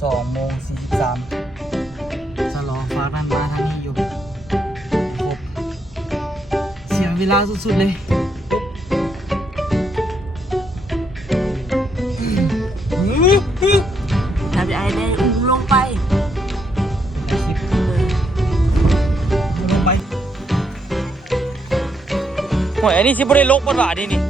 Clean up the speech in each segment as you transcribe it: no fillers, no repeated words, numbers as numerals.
2:43สลอฟ้านั่นมาทางนี้อยู่ครบเสียเวลาสุดๆเลยทำไอ้ได้อุ้มลงไปโอ้ยอันนี้สิบ่ได้ลกบ่หว่านี่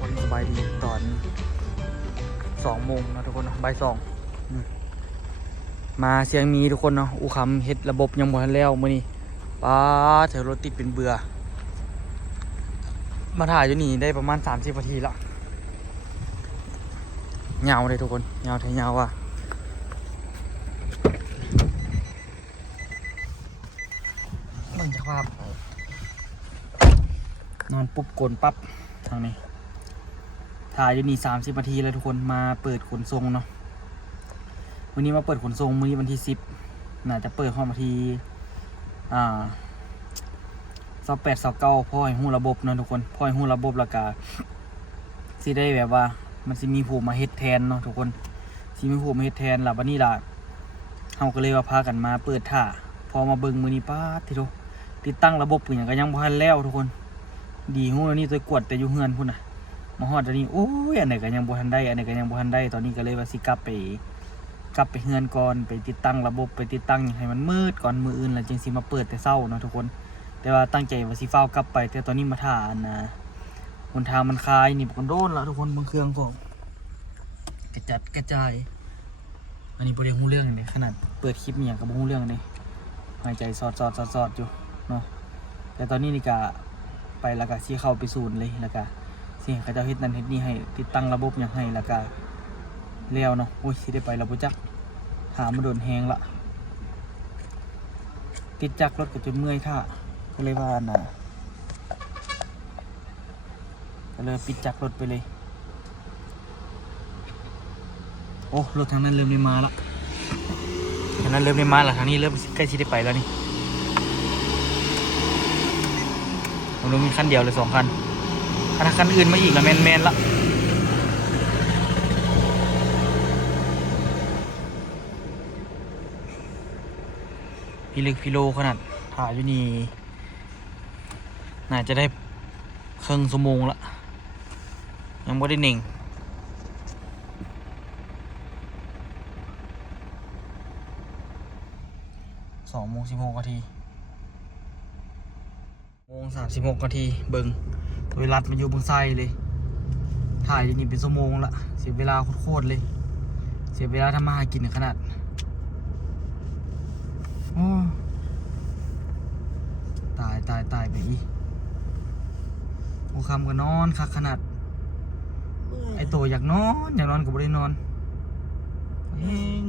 คนสบายดีตอน2 โมงนะทุกคนบ่าย2มาเสียงมีทุกคนเนาะอูคำเฮ็ดระบบยังบ่ทันแล้วมื้อนี้ป้าเถอะรถติดเป็นเบื่อมาถ่ายอยู่นี่ได้ประมาณ30 นาทีละเหงาเลยทุกคนเหงาแท้เหงาว่ะเบิ่งจากภาพนอนปุ๊บกลนปั๊บทางนี้ถ่ายอยู่นี่30 นาทีแล้วทุกคนมาเปิดขนส่งเนาะวันนี้มาเปิดขนส่งมื้อนี้วันที่10น่าจะเปิดห้องวันที่28 29พ่อให้ฮู้ระบบเนาะทุกคนพ่อให้ฮู้ระบบแล้วก็สิได้แบบว่ามันสิมีผู้มาเฮ็ดแทนเนาะทุกคนสิมีผู้มาเฮ็ดแทนล่ะบัดนี้ล่ะเฮาก็เลยว่าพากันมาเปิดท่าพอมาเบิ่งมื้อนี้ป๊าดที่โตติดตั้งระบบคือหยังก็ยังบ่ทันแล้วทุกคนดีฮู้อันนี้ตัวกวดแต่อยู่เฮือนพุ่นน่ะมาฮอดอันนี้โอ้ยอันไหนก็ยังบ่ทันได้อันไหนก็ยังบ่ทันได้ตอนนี้ก็เลยว่าสิกลับไปเฮือนก่อนไปติดตั้งระบบไปติดตั้งให้มันมืดก่อนมื้ออื่นแล้วจึงสิมาเปิดแต่เช้าเนาะทุกคนแต่ว่าตั้งใจว่าสิฟ้าวกลับไปแต่ตอนนี้มาถ่านะหนทางมันคายนี่บ่กันโดนละทุกคนบางเครื่องก็กระจัดกระจายอันนี้บ่ได้ฮู้เรื่องนี่ขนาดเปิดคลิปนี่หยังก็บ่ฮู้เรื่องนี่หายใจสอดอยู่เนาะแต่ตอนนี้นี่ก็ไปแล้วก็สิเข้าไปศูนย์เลยแล้วก็สิให้เขาเจ้าเฮ็ดนั่นเฮ็ดนี่ให้ติดตั้งระบบหยังให้แล้วก็แล้วเนาะโอ้ยสิได้ไปแล้วบ่จักหามาโดนแฮงละติดจักรถก็จนเมื่อยค่ะก็เลยว่านะก็เลยปิดจักรรถไปเลยโอ้รถทางนั้นเริ่มได้มาละทางนั้นเริ่มได้มาละทางนี้เริ่มใกล้ชิดได้ไปแล้วนี่ผมรู้มีคันเดียวเลย2 คันคันอื่นมาอีกละแมนละพี่ลึกพี่โลขนาดถ่ายอยู่นี่น่าจะได้ครึ่งชั่วโมงละยังไม่ได้หนิ่ง2:16 นาที1:36 นาทีเบิ่งเวลามันอยู่บนไซเลยถ่ายอยู่นี่เป็นชั่วโมงละเสียเวลาโคตรเลยเสียเวลาทำมาหากินขนาดโอ้ตายไปอีโอ้คำก็นอนคักขนาดไอตัวอยากนอนก็บ่ได้นอน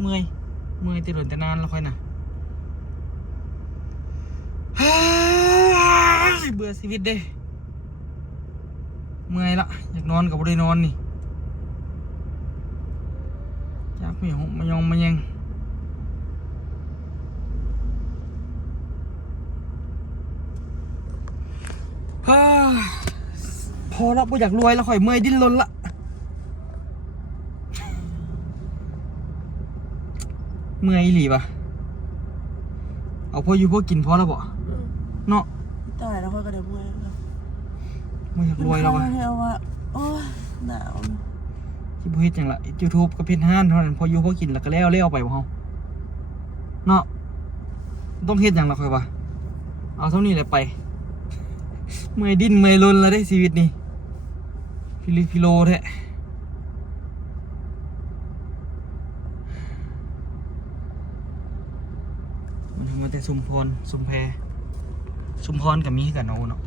เมื่อยติดหล่นแต่นานแล้วค่อยน่ะเบื่อชีวิตเด้เมื่อยละอยากนอนก็บ่ได้นอนนี่อยากไม่หงมายังพอแล้วบ่อยากรวยแล้วค่อยเมื่อยดิ้นรนละเมื่อยอีหลีปะเอาพออยู่พอกินพอแล้วบ่เนาะตายแล้วค่อยก็ได้เมื่อยแล้วไม่อยากรวยแล้ววะโอ้ยหนาวที่บ่เฮ็ดจังละ YouTube ก็เพิ่นห้านเท่านั้นพออยู่พอกินแล้วก็แล้วไปบ่เฮาเนาะต้องเฮ็ดหยังล่ะค่อยว่าเอาเท่านี้แหละไปเมื่อยดิ้นเมื่อยรนแล้วได้ชีวิตนี่พี่โลแท้มันแต่ชุมพรกับมีกับน้องเนาะ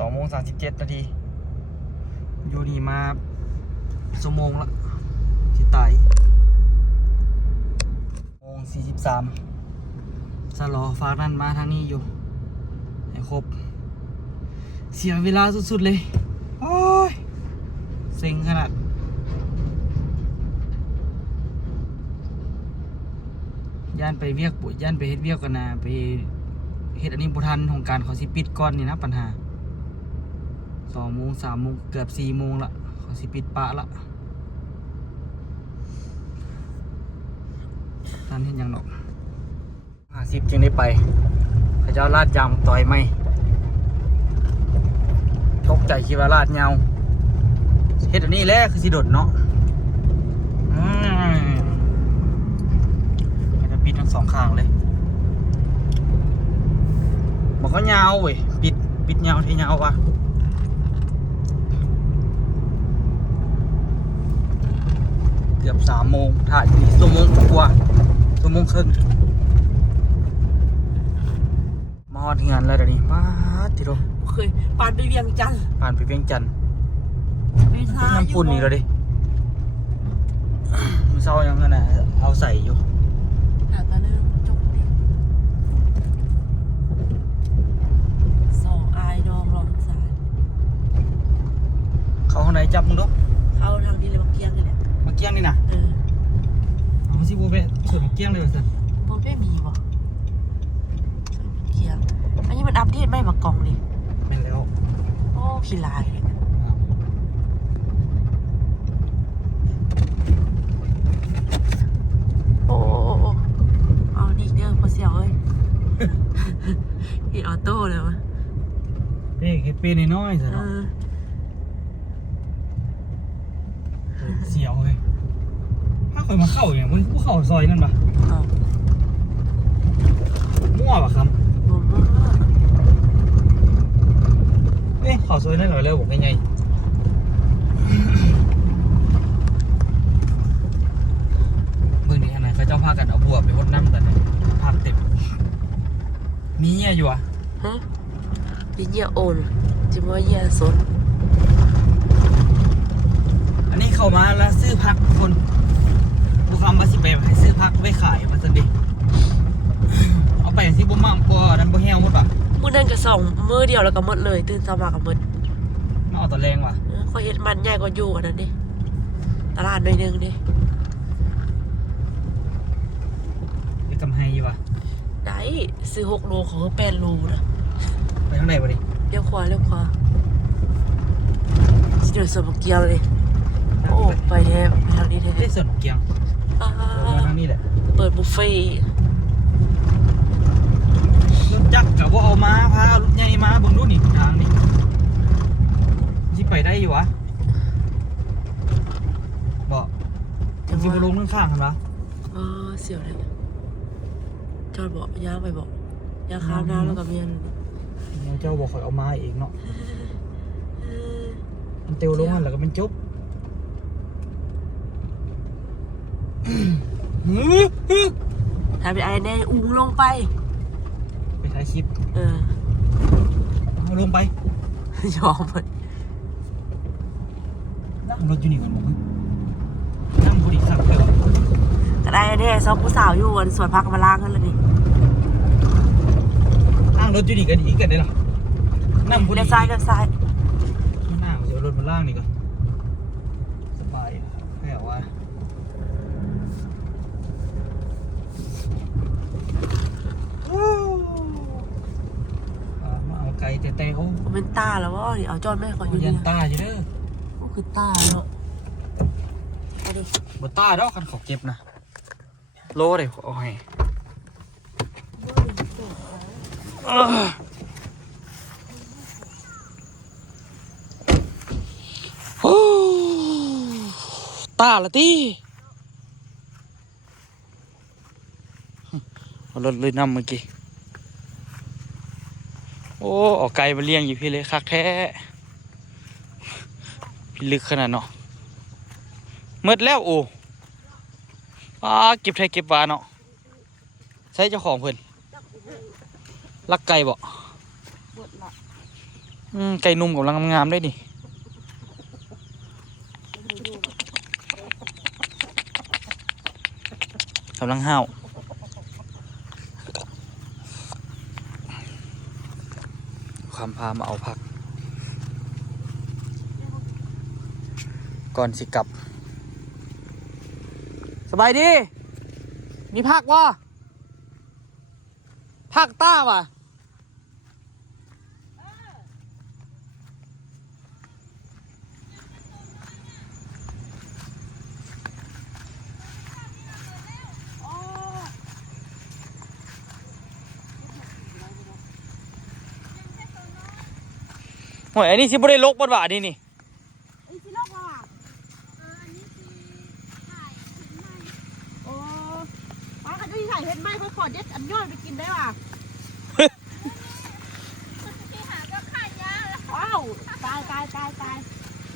2:37 นาทีอยู่นี่มาชั่วโมงละสิตาย1:43สลอฟ้านั่นมาทางนี้อยู่ให้ครบเสียเวลาสุดๆเลย เซ็งขนาดย่านไปเวียกย่านไปเฮ็ดเวียกกันนะไปเฮ็ดอันนี้บ่ทันของการเขาสิปิดก่อนนี่นะปัญหา2 โมง 3 โมงเกือบ 4 โมงละเขาสิปิดปะละท่านเห็นยังดอก50จึงได้ไปพระเจ้าลาดยางต่อยไหมตกใจคิดว่าลาดยาวเฮ็ดอันนี้แหละคือสิโดดเนาะจะปิดทั้ง2ข้างเลยบอกเขายาวเว้ยปิดยาวที่ยาววะเกือบ3 โมงถ่ายอีก1 โมงกว่า1 โมงครึ่งมาฮอดงานแล้วเดี๋ยวนี้มาติโร เคยปานไปเวียงจันทร์ ผ่านไปเวียงจันทร์ ไปท่า น้ำปุ่นนี่แล้วดิมันเศร้ายังไงนะเอาใส่อยู่ แต่ตอนนึงจกดิ2อายดองรองสาย เขาข้างในจับมึงดู เข้าทางนี้เลยบางเกียงนี่แหละ มาเกี้ยงนี่นะ เอาสิบูเป้ส่วนมาเกี้ยงเลยสิ บ่ไม่มีบ่เกียงอันนี้มันอัปเดตไม่มากล่องนี่ เป็นแล้ว โอ้ขี้ลายเลยโอ้เอาดีเด้อพอเสียวเอ้ยเห็นออโต้เลยวะ เป้เฮ็ดเป้น้อยๆสิเนาะเสียวเลยถ้าเคยมาเข้าอย่างมึงกูเข้าซอยนั่นปะ เอา มั่วปะครับ บ่มาก เอ๊ะเข้าซอยนั่นหน่อยเร็วบอกไงเบิ่งนี่อันไหนเขาเจ้าพากันเอาบัวไปรดน้ำแต่เนี่ยภาพเต็มมีเงี้ยอยู่อ่ะ ฮะดิเยียโอนจิมว่าเยียสน อันนี้เข้ามาแล้วซื้อพักคนผู้คำว่าสิไปให้ซื้อพักไว้ขายมาสันดิเอาไปสิบ่มั่งบ่นั้นบ่แห้วหมดป่ะ มื้อนั้นก็ส่องมื้อเดียวแล้วก็หมดเลยตื่นเช้ามาก็หมด น่าเอาตะแรงว่ะ ข้อยเฮ็ดมันใหญ่กว่าอยู่อันนั้นดิตลาดหน่อยนึงดิ ไปกำไฮอยู่ว่ะ ได้ซื้อ6โลของ8โลนะ ไปทางไหนวะดิ เลี้ยวขวาสิเดินสวนบักเกียวเลยโอ้ไปแท้ไปทางนี้แท้ ได้ส่วนเกียง อ่า มาทางนี้แหละ เปิดบุฟเฟ่ต์ รถจักรกับว่าเอามาพารถใหญ่มาเบิ่งดูนี่ทางนี่สิไปได้อยู่วะบ่จังสิบ่ลงข้างๆกันวะ เสียวเลยจอดบอกย่างไปบอกย่างข้ามน้ำแล้วกับเมียน เจ้าบอกข่อยเอามาเองเนาะมันเตียวลงมันแล้วก็มันจบถ้าไปไอ้แน่อุ้งลงไป ไปถ่ายคลิป เอาลงไป ยอมมัน นั่งรถอยู่นี่ก่อนบอกนั่งบุรีขับเลย ก็ได้แน่ซ้อมผู้สาวอยู่วันสวนพักมาล้างกันเลยนี่ นั่งรถอยู่นี่กันอีกกันได้หรอนั่งบุรี เลี้ยวซ้ายเลี้ยวซ้าย ไม่น่าเดี๋ยวรถมาล่างนี่ก่อนสบายแค่ว่ามาเอาไก่แต่เขา ผมเป็นตาแล้วว่าเอาจอดแม่ขออยู่ ยั นี่ นตาอยู่เด้อ ก็คือตาเนาะเอาดิ บนตาดอกคันเขาเก็บนะโลเลยเอาให้โอ้ตาละตีเอารถเลยนำเมื่อกี้โอ้ออกไกลมาเลี้ยงอยู่พี่เลยคักแท้พี่ลึกขนาดเนาะหมดแล้วโอ้เก็บไทยเก็บวาเนาะใช้เจ้าของเพิ่นลักไก่บ่ไก่นุ่มกำลังงามๆได้ดิกำลังห้าวความพามาเอาผัก ก่อนสิกลับสบายดีมีภาควะภาคต้าวะโอ้ยอันนี้สิบ่ได้ลกบ่ว่านี่นี่ อันนี้สิลอกว่ะอันนี้สิถ่ายเห็ดไหมโอ้ป้าเขาจะถ่ายเห็ดไหมเขาขอเด็ดอันย่อยไปกินได้ว่ะที่หาก็ขายยาแล้วว้าวตาย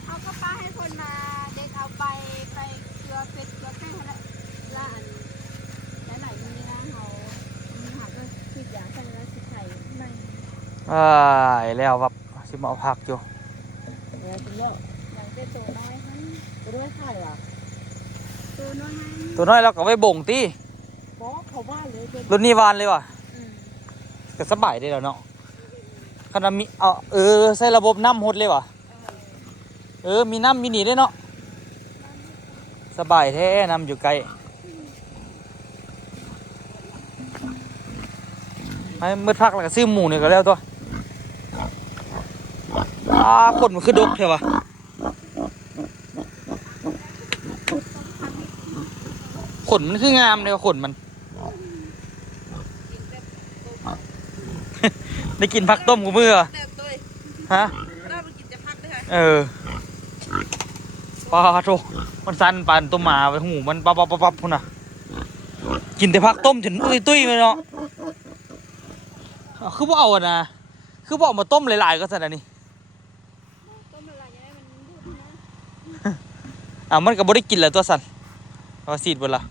เอาก็ป้าให้คนมาเด็กเอาไปเกลือเป็ดเกลือแค่นั้นละอันแล้วไหนมีนะเขามีหาก็คิดอย่างกันแล้วสิไข่ไหม แล้วแบบสิมาเอาผักอยู่ เนี่ยจริงแล้วอย่างเป็นตัวน้อยนั้นตัวน้อยไข่อ่ะตัวน้อยนั้น ตัวน้อยเราก็ไว้บ่งตี บอกเขาว่าเลยเป็น รุ่นนี้วานเลยว่ะก็สบายได้แล้วเนาะขนาดมีใส่ระบบน้ำหดเลยว่ะมีน้ำมีหนีได้เนาะสบายแท้น้ำอยู่ไกลให้มืดพักแล้วก็ซื้อหมูนี่ก็แล้วตัวขนมันคือดกเถอะวะขนมันคืองามเลยว่ะขนมัน ได้กินผักต้มกูมือเหรอฮะปลาโถมันสั้นปานตัวหมาไปหูมันปั๊บพุ่นน่ะกินแต่ผักต้มจนตุ้ยไปเนาะคือบ่เอาอะนะคือบ่เอามาต้มหลายๆก็สั่นอันนี้มันก็บ่ได้กินแล้วตัวสั่นเอาสีดบ่ล่ะ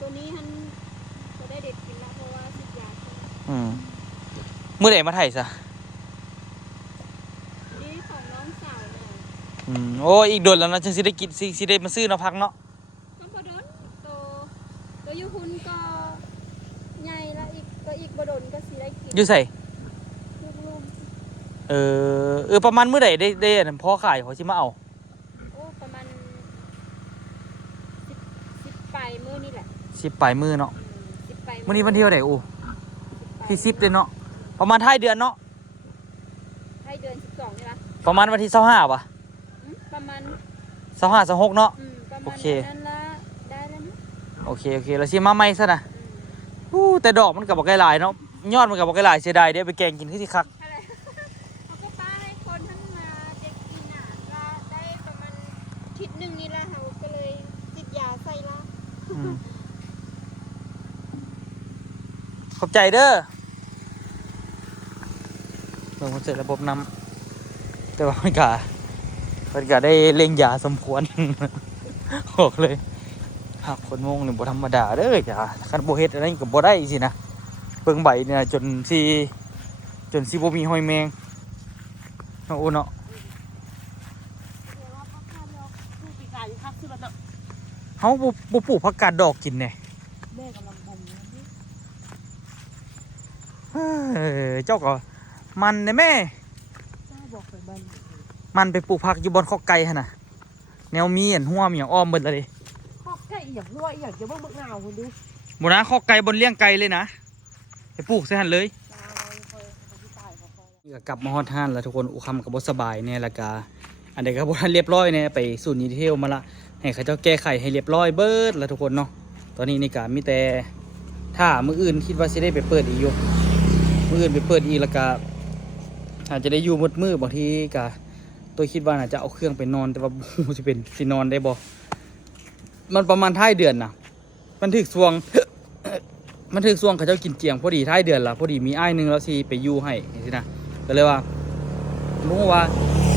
ตัวนี้ท่านจะได้เด็ดกินแล้วเพราะว่าสิบยา มื้อใดมาไถซะ นี่ของน้องสาวเนี่ย โอ้อีกโดนแล้วนะจังสิได้กินสิได้มาซื้อเนาะพักเนาะ น้องพอดนตัวยูฮุนก็ใหญ่ละอีกบดนก็สิได้กิน อยู่ใส่ ลูก ประมาณมื้อใดได้อันนั้นพอขายเขาสิมาเอา โอ้ประมาณสิบปลายมือนี่แหละ 10ปลายมื้อเนาะ 10 ปลาย มื้อนี้วันที่เท่าไหร่ที่10เด้เนาะประมาณท้ายเดือนเนาะ ให้เดือน12นี่ละ ประมาณวันที่25ป่ะ ประมาณ 25 26เนาะ ประมาณ โอเค นั้นละได้แล้วนะ โอเคแล้วสิมาใหม่ซะนะแต่ดอกมันก็บ่ไกลหลายเนาะยอดมันก็บ่ไกลหลายเสียดายเด้ไปแกงกินคือสิคัก อะไรเขาก็ป้าให้คนทั้งมาเด็กกินอ่ะละได้ประมาณอาทิตย์หนึ่งนี่ละเขาก็เลยติดยาใส่ละ ขอบใจเด้อเบิ่งมันเสร็จระบบน้ำแต่ว่ามันก็ได้เล็งยาสมควร บอกเลยหักคนมงนี่บ่ธรรมดาเด้อจ้ะคันบ่เฮ็ดอะไรก็บ่ได้สินะเบิ่งใบเนี่ยจนสิบ่มีหอยแมงเนาะโอ้เนาะ เดี๋ยวว่าพ่อข้าเราผู้ปีกายคักขึ้นมาเนาะ เฮาบ่ปลูกผักกาดดอกกินแน่ แม่กำลังบ่มนะ เจ้าก็มันเด้แม่ ป้าบอกไปบ้าน มันไปปลูกผักอยู่บนคอกไก่หั่นน่ะแนวมีอันหัวมีหยังอ้อมเบิดเลย พ่อไก่อย่างน้อยอย่างจะเบิ่งเงาคนดู บ่นะคอกไก่บนเลี้ยงไก่เลยนะไปปลูกใส่หั่นเลยนี่ก็กลับมาฮอดห้านแล้วทุกคนอุคำกับบสบายเนี่ยละกาอันใดก็บ่ทันเรียบร้อยเนี่ยไปศูนย์ดีเทลมาละให้เขาเจ้าแก้ไขให้เรียบร้อยเบิดแล้วทุกคนเนาะตอนนี้นี่ก็มีแต่ถ้ามื้ออื่นคิดว่าสิได้ไปเปิดอีกอยู่มื้ออื่นไปเปิดอีกแล้วก็อาจจะได้อยู่หมดมื้อบางทีก็ตัวคิดว่าน่าจะเอาเครื่องไปนอนแต่ว่า บ่สิเป็นสินอนได้บ่มันประมาณท้ายเดือนน่ะมันถึกสวง มันถึกส่วงเขาเจ้ากินเจียงพอดีท้ายเดือนละพอดีมีอ้ายหนึงแล้วสิไปอยู่ให้สินะก็เลยว่ารู้ว่า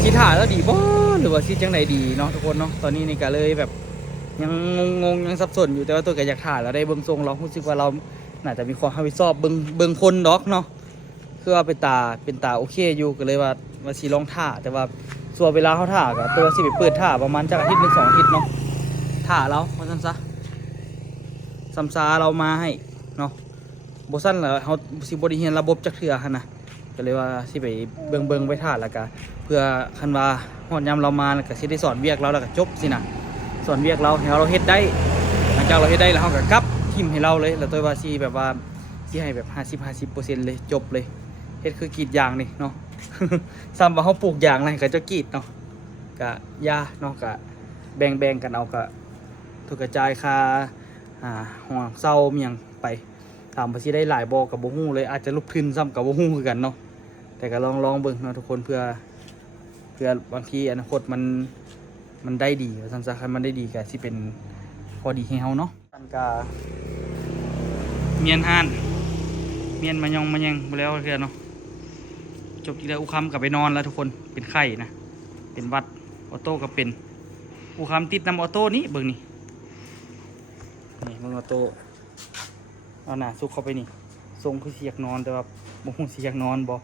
สิถ่าแล้วดีบ่หรือว่าสิจังไดดีเนาะทุกคนเนาะตอนนี้นี่ก็เลยแบบยังงงยังสับสนอยู่แต่ว่าตัวก็อยากถ่าแล้วได้เบิ่งทรงเรารู้สึกว่าเราน่าจะมีความรับผิดชอบเบิ่งคนดอกเนาะคือว่าเป็นตาโอเคอยู่ก็เลยว่าสิลองถ่าแต่ว่าส่วนเวลาเขาถ่าก็ตัวสิไปเปิดถ่าประมาณจักอาทิตย์นึง2อาทิตย์เนาะถ่าเราว่าซั่นซะซ้ำซาเรามาให้เนาะบ่ซั่นเหรอเฮาสิบ่ได้เรียนระบบจักเทื่อหั่นน่ะ ก็เลยว่าสิไปเบิ่งไว้ท่าแล้วก็เพื่อคันว่าฮอดยามเรามาแล้วก็สิได้สอนเวียกเราแล้วก็จบสินะสอนเวียกเราให้เราเฮ็ดได้หลังจากเราเฮ็ดได้แล้วเฮาก็กลับทิมให้เราเลยแล้วตัวว่าสิแบบว่าสิให้แบบ50% เลยจบเลยเฮ็ดคือกรีดยางนี่เนาะ ซ้ำว่าเฮาปลูกยางอะไรก็จะกรีดเนาะก็ยาเนาะก็แบ่งกันเอาก็ถูกกระจายค่าห่วงเศร้าเมียงไปถามว่าสิได้หลายบ่ก็บ่ฮู้เลยอาจจะลุกขึ้นซ้ำก็บ่ฮู้คือกันเนาะแต่ก็ลองเบิ่งเนาะทุกคนเพื่อบางทีอนาคตมันได้ดีว่าซั่นซะคันมันได้ดีก็สิเป็นพอดีให้เฮาเนาะกันก็เมียนห่านเมียนมายองมายังบ่แล้วคือเนาะจบที่แล้วอุคำกลับไปนอนแล้วทุกคนเป็นไข้นะเป็นวัดออโต้ก็เป็นอุคำติดนำออโต้นี้เบิ่งนี่เบิ่งออโต้เอาหน้าซุกเข้าไปนี่ทรงคือเสียกนอนแต่ว่าบ่ฮู้เสียกนอนบ่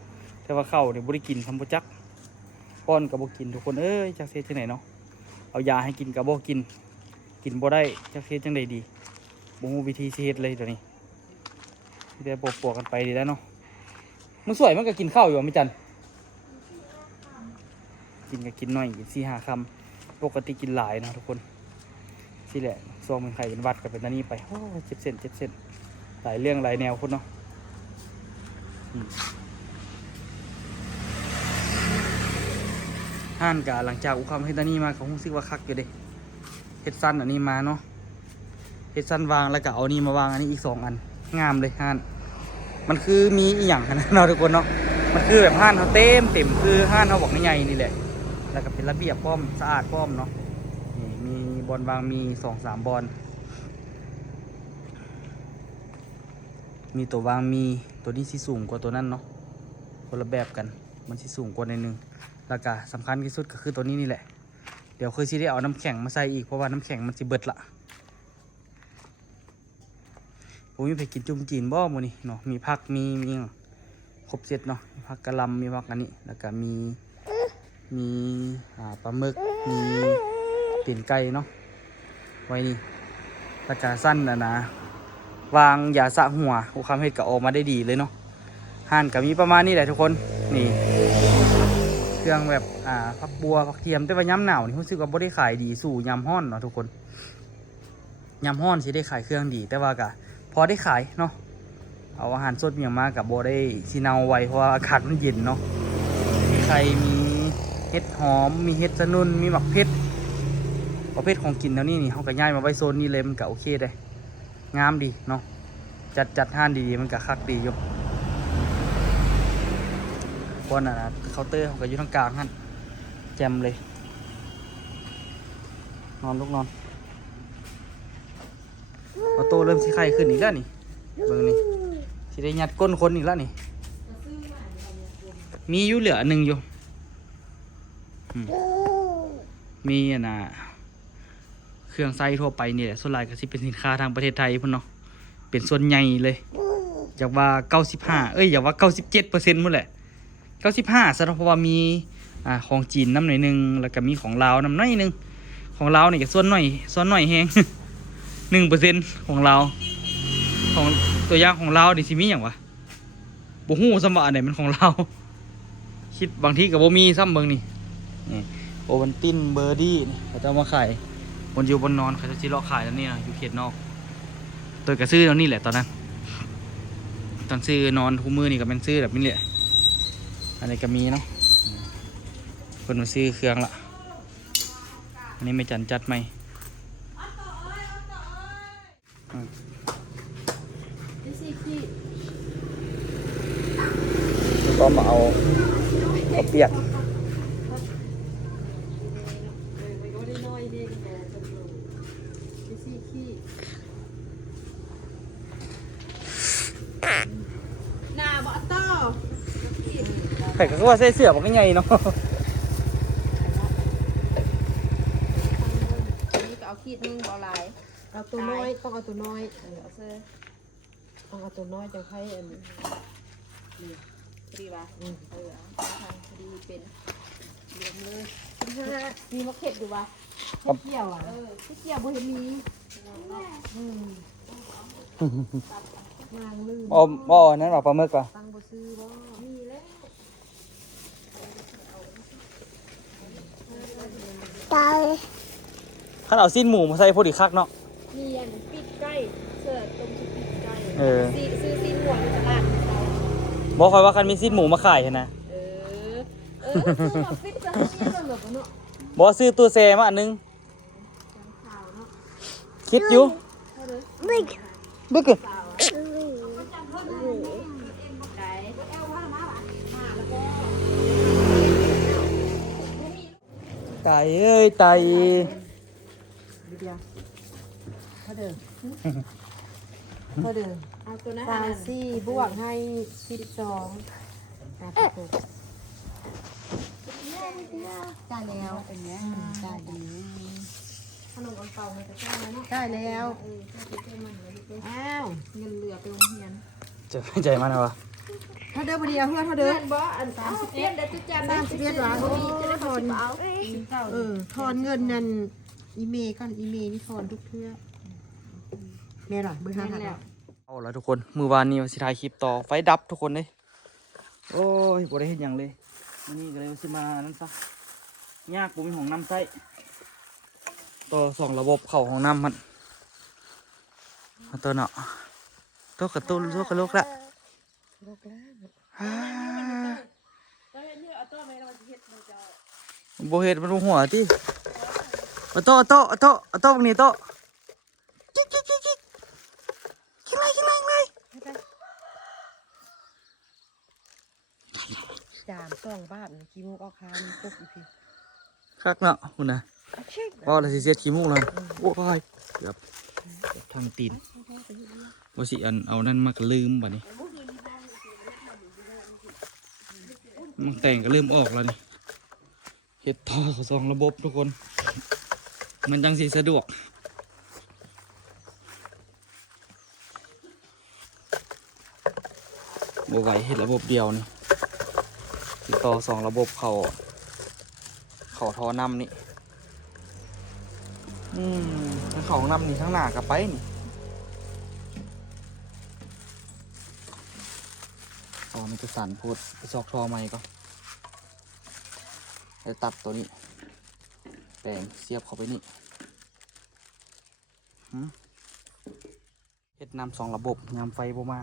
แต่ว่าเข้าเนี่ยบ่ได้กินทำบ่จักป้อนก็บ่กินทุกคนเอ้ยจักเฮ็ดจังได๋เนาะเอายาให้กินก็บ่กินบ่ได้จักเฮ็ดจังได๋ดีบ่ฮู้วิธีสิเฮ็ดเลยเดี๋ยวนี้เดี๋ยวปวกๆกันไปดีแล้วเนาะมันสวยมันก็กินข้าวอยู่ไม่จันกินก็กินหน่อยกิน4-5 คำปกติกินหลายนะทุกคนสิแหละซองเป็นไข่เป็นวัดกับเป็นตานี้ไปโอ้เจ็บเส้นหลายเรื่องหลายแนวคุณเนาะห่านกะหลังจากอุคำเฮดานี่มาเขารู้สึกว่าคักอยู่เด้เฮ็ดสั้นอันนี้มาเนาะเฮ็ดสั้นวางแล้วก็เอานี่มาวางอันนี้อีก2 อันงามเลยห่านมันคือมีอีหยังนะเนาะทุกคนเนาะมันคือแบบห่านเขาเต็มคือห่านเขาบอกใหญ่ๆนี่แหละแล้วก็เป็นระเบียบป้อมสะอาดป้อมเนาะนี่มีบอลวางมี 2-3 บอลมีตัววางมีตัวนี้สิสูงกว่าตัวนั้นเนาะคนละแบบกันมันสิสูงกว่าในนึงแล้วก็สำคัญที่สุดก็คือตัวนี้นี่แหละเดี๋ยวเคยสิได้เอาน้ำแข็งมาใส่อีกเพราะว่าน้ำแข็งมันสิเบิดละผมมีไปกินจุ่มจีนบ่มื้อนี้เนาะมีผักมีครบเสร็จเนาะมีผักกะหล่ำมีผักอันนี้แล้วก็มีปลาหมึกมีตีนไก่เนาะไว้นี่แล้วก็สั้นนะวางยาสระหัวอุคำเฮ็ดก็ออกมาได้ดีเลยเนาะห่านก็มีประมาณนี้แหละทุกคนนี่เครื่องแบบผักบัวผักเทียมแต่ว่าย้ำหนาวนี่รู้สึกว่าบ่ได้ขายดีสู่ยำฮ้อนเนาะทุกคนยำฮ้อนสิได้ขายเครื่องดีแต่ว่าก็พอได้ขายเนาะเอาอาหารสดเมียงมากับบ่ได้สิเนาไว้เพราะว่าอากาศมันเย็นเนาะมีไข่มีเห็ดหอมมีเห็ดสนุนมีหมักเพชรประเภทของกินแล้วนี่เขาก็ย้ายมาไว้โซนนี้เลยมันก็โอเคได้งามดีเนาะจัดห้านดีๆมันก็คักดีอยู่เพราะน่ะเคาน์เตอร์เขาก็อยู่ทางกลางฮั่นแจ่มเลยนอนลูกนอนออโต้เริ่มสิไข้ขึ้นอีกแล้วนี่เบิ่งนี่สิได้ยัดก้นคนอีกแล้วนี่มีอยู่เหลือ1อยู่มีเครื่องไส้ทั่วไปเนี่ยส่วนใหญ่ก็สิเป็นสินค้าทางประเทศไทยพุ่นเนาะเป็นส่วนใหญ่เลยอยากว่าอยากว่า97%หมดแหละ95ซะเนาะเพราะว่ามีของจีนน้ำหน่อยนึงแล้วก็มีของลาวน้ำหน่อยนึงของลาวนี่ก็ส่วนหน่อยแฮง 1% ของเราของตัวอย่างของเราดิสิมีหยังวะบ่ฮู้ซ้ำว่าอันไหนมันของเราคิดบางทีก็บ่มีซ้ำเบิ่งนี่โอวันตินเบอร์ดี้นี่เขาจะมาขายบนอยู่บนนอนเขาจะสิเลาะขายแล้วนี่นะอยู่เขตนอกตัวก็ซื้อแล้วนี่แหละตอนนั้นตอนซื้อนอนคู่มือนี่ก็เป็นซื้อแบบนี้แหละอันนี้ก็มีเนาะคนมาซื้อเครื่องละอันนี้ไม่จัดไหมก็มาเอาเปียกหน้าบ่ต่อ ไข่ก็ว่าใส่เสื้อมันก็ใหญ่เนาะอันนี้ก็เอาขีดนึงบ่หลายเอาตัวน้อยต้องเอาตัวน้อยเอาเสื้อต้องเอาตัวน้อยจะให้อันนี้ดีป่ะทางดีเป็นเรียมเลยมีมะเขือดูป่ะเกี่ยวเกี่ยวบ่เห็นมีนางลืมอ๋อนั่นหรอปลาหมึกป่ะตังบ่ซื้อบ่มีแล้ว คันเอาสิ้นหมูมาใส่พอดีคักเนาะ มีอันปิดใกล้เสื้อตรงที่ปิดใกล้ เออ ซื้อซีนหัวในตลาดเรา บอกคอยว่าคันมีสิ้นหมูมาขายนะ ซื้อมาฟิตจะให้เนี่ยแบบเนาะ บอกซื้อตัวแซมาอันนึง ขาวเนาะ คิดอยู่บึก ขาวไก่แอลว่ามาแล้วก็ ไก่เอ้ยไก่ เดียวเท่าเดิมเท่าเดิม เอาตัวนั้น 34บวกให้12ได้แล้วเป็นไงได้ดี ขนมอังเปามันจะแก้แล้วเนาะ ได้แล้ว แก้มันเหลือลูก อ้าว เงินเหลือไปโรงเรียน จะไม่ใจมันนะวะ เท่าเดิมพอดีเอาเพื่อนเท่าเดิ เดื ม อนบ่อัน30เดือนได้ทุกจานได้ 31หลาน บ่มีจะได้พอสิเอา ทอนเงินนั่นอีเมย์ก่อนอีเมย์นี่ทอนทุกเทื่อแม่หรอเบอร์ห้าค่ะ เอาละทุกคนมือวานนี้ว่าสิถ่ายคลิปต่อไฟดับทุกคนเลยโอ้ยบ่ได้เห็นอย่างเลยวันนี้ก็เลยว่าสิมานั่นซะยากบ่มีของน้ำใส่ต่อ2ระบบเข้าของน้ำมันมาตัวเนาะตัวกระตุ้นตัวกระโลกละบ่เฮ็ดมันบ่หัวติเอาโตะเอาโตะเอาโตะเอาโตะบักนี้โตะจิ๊กจิ๊กจิ๊กจิ๊กกินเลย จาม2 บาทขี้มูกเอาคามตกอีพี คักเนาะคุณนะว่าเราสิเสียดขี้มูกเลยโอ้ยเกือบทางตีนว่าสิอันเอานั่นมากลืมบัดนี้มันแต่งก็ลืมออกแล้วนี่เฮ็ดท่อเขา2ระบบทุกคน มันจังสิสะดวกบ่ไหวเฮ็ดระบบเดียวนี่สิต่อ2ระบบเขาท่อน้ำนี่ทั้งเขาน้ำนี่ทั้งหน้ากับไปนี่ต่อมันจะสั่นพูดไปซอกท่อใหม่ก็แล้วตัดตัวนี้แปลงเสียบเข้าไปนี่เฮ็ดน้ำ2ระบบยามไฟบ่มา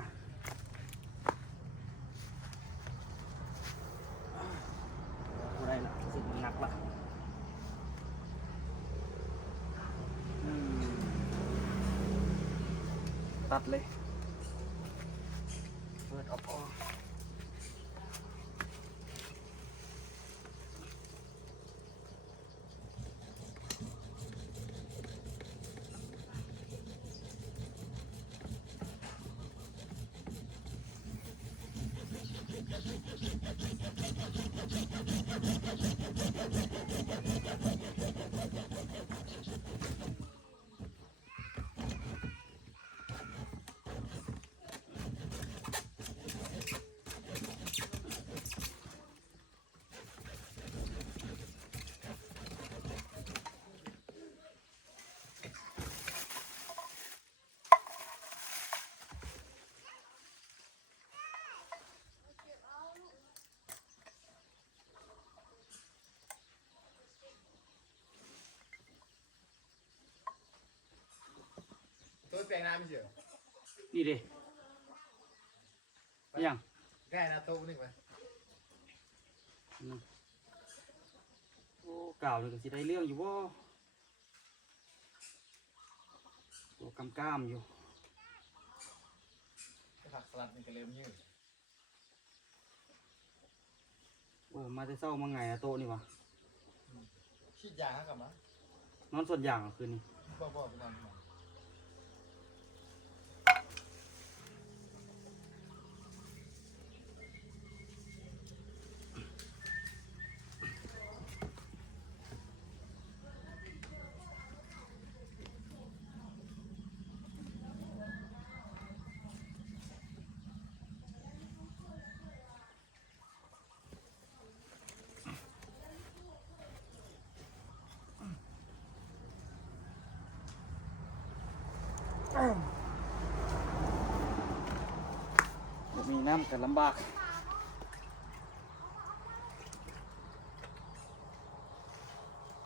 ได้ละสิมันหนักละตัดเลยเปิดออก ตัวแปลงน้ำไม่เชื่อ นี่ดิไม่ยัง แก่นะโต๊ะนึงไป โอ้กล่าวเลยก็สิได้เรื่องอยู่ว่าตัวกำกามอยู่ ผักสลัดมันก็เริ่มยืด โอ้มาจะเศร้ามาไงอะโตะนี่วะ ขี้ยาเขากลับมาน อนส่วนอย่างอะคืนนี้ บ่ไปนอน มีน้ำกันลำบาก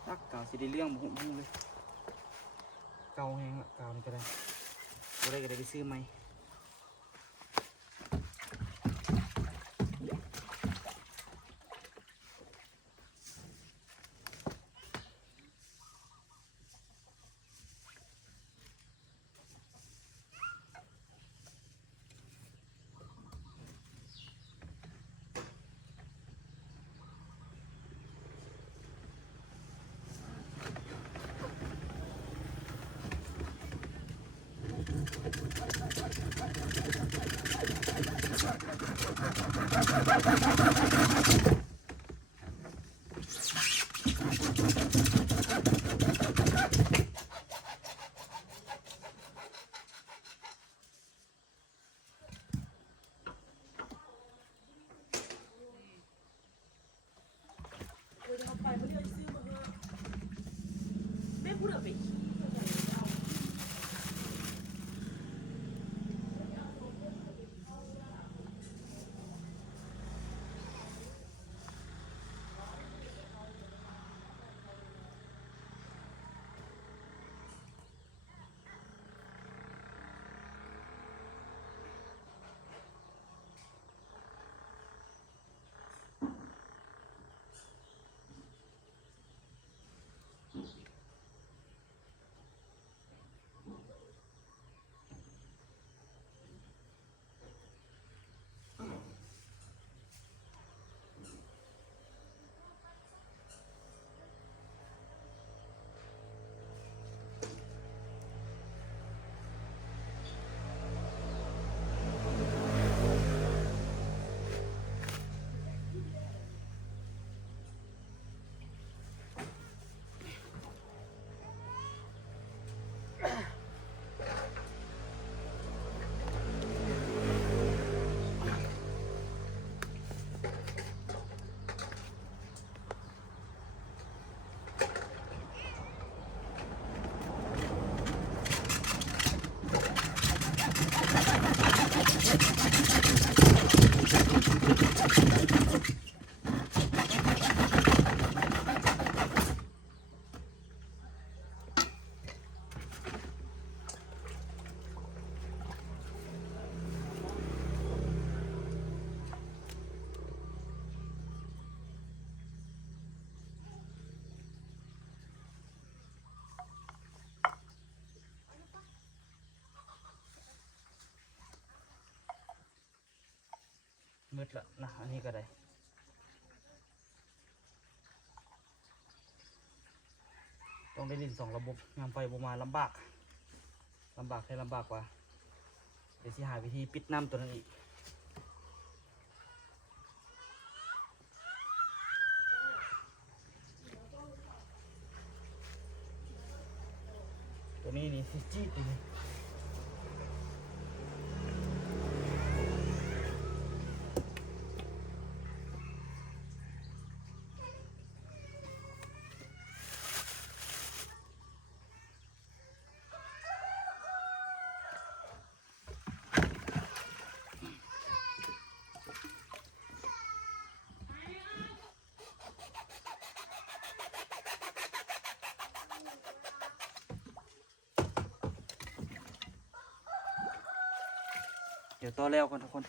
ตักกล่าวสิได้เรื่องบุ้งเลย เก่าแห้งละเก่านี่ก็ได้ก็ได้ไปซื้อไหมมืดละนะอันนี้ก็ได้ต้องได้ลิ้น2 ระบบงานไฟประมาณลำบากให้ลำบากกว่าเดี๋ยวสิหาวิธีปิดน้ำตัวนั้นอีกตัวนี้นี่สิจี๊ดเลย เดี๋ยวต่อแล้วกันทุกคน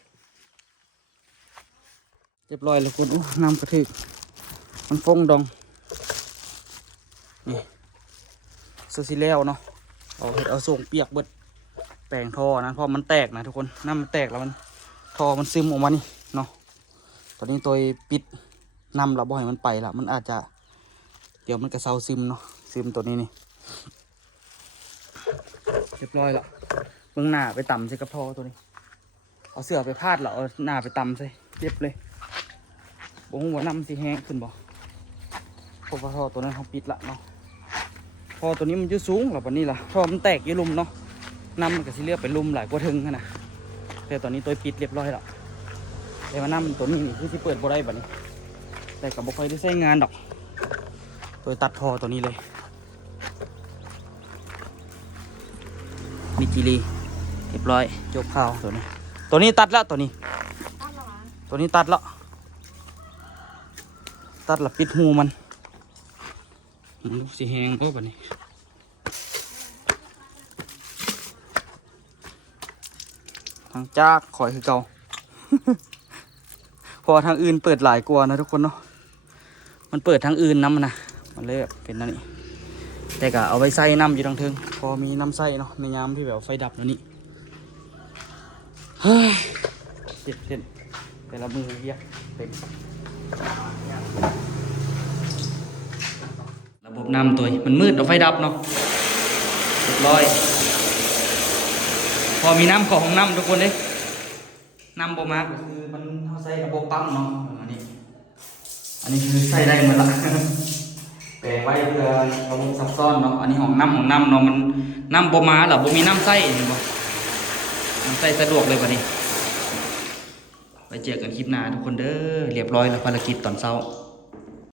เรียบร้อยแล้วคุณน้ำกระถึกมันฟงดองนี่โซซิแล้วเนาะเอาส่งเปียกเบิดแปลงท่อนะเพราะมันแตกนะทุกคนน้ำมันแตกแล้วมันท่อมันซึมออกมานี่เนาะตอนนี้ตัวปิดน้ำละบ่อยมันไปละมันอาจจะเดี๋ยวมันกระเซาซึมเนาะซึมตัวนี้นี่เรียบร้อยละเบื้องหน้าไปต่ำใส่กระท่อตัวนี้เอาเสือไปพาดแล้วเอาหน้าไปตำใส่เรียบเลยบ่ฮู้ว่าน้ำสิแห้งขึ้นบ่เพราะว่าท่อตัวนั้นเขาปิดละเนาะท่อตัวนี้มันจะสูงหรอปะนี่ล่ะท่อมันแตกอยู่ลุมเนาะน้ำมันก็สิเลือกไปลุมหลายกว่าถึงนะแต่ตอนนี้ตัวปิดเรียบร้อยแล้วแต่ว่าน้ำตัวนี้นี่คือที่เปิดบ่ได้บัดนี้แต่กับบ่ค่อยได้ใช้งานดอกตัวตัดท่อตัวนี้เลยมีจีรีเรียบร้อยจบข่าวตัวนี้ตัดแล้วตัวนี้ตัดแล้วปิดหูมันสีแหงก็แบบนี้ างจากข่อยคือเก่า เพอทางอื่นเปิดหลายกว่านะทุกคนเนาะมันเปิดทางอื่นน้ำนะมันเลยแบบเป็นนั่นนี่แต่ก็เอาไว้ใส่น้ำอยู่ทางเทิงพอมีน้ำใส่เนาะในยามที่แบบไฟดับแล้วนี่เฮ้ยเจ็บเส้นแต่ละมือเฮียเต็มระบบน้ำตัวมันมืดเอาไฟดับเนาะเรียบร้อยพอมีน้ำของน้ำทุกคนเลยน้ำบ่มากก็คือมันเขาใส่ระบบปั๊มเนาะอันนี้คือใส่ได้หมดละ แปลงไว้เพื่อระบบซับซ้อนเนาะอันนี้ของน้ำเนาะมันน้ำบ่มาหรอบ่มีน้ำใส่เห็นบ่น้ำใส่สะดวกเลยวันนี้ไปเจอกันคลิปหน้าทุกคนเด้อเรียบร้อยแล้วภารกิจตอนเช้า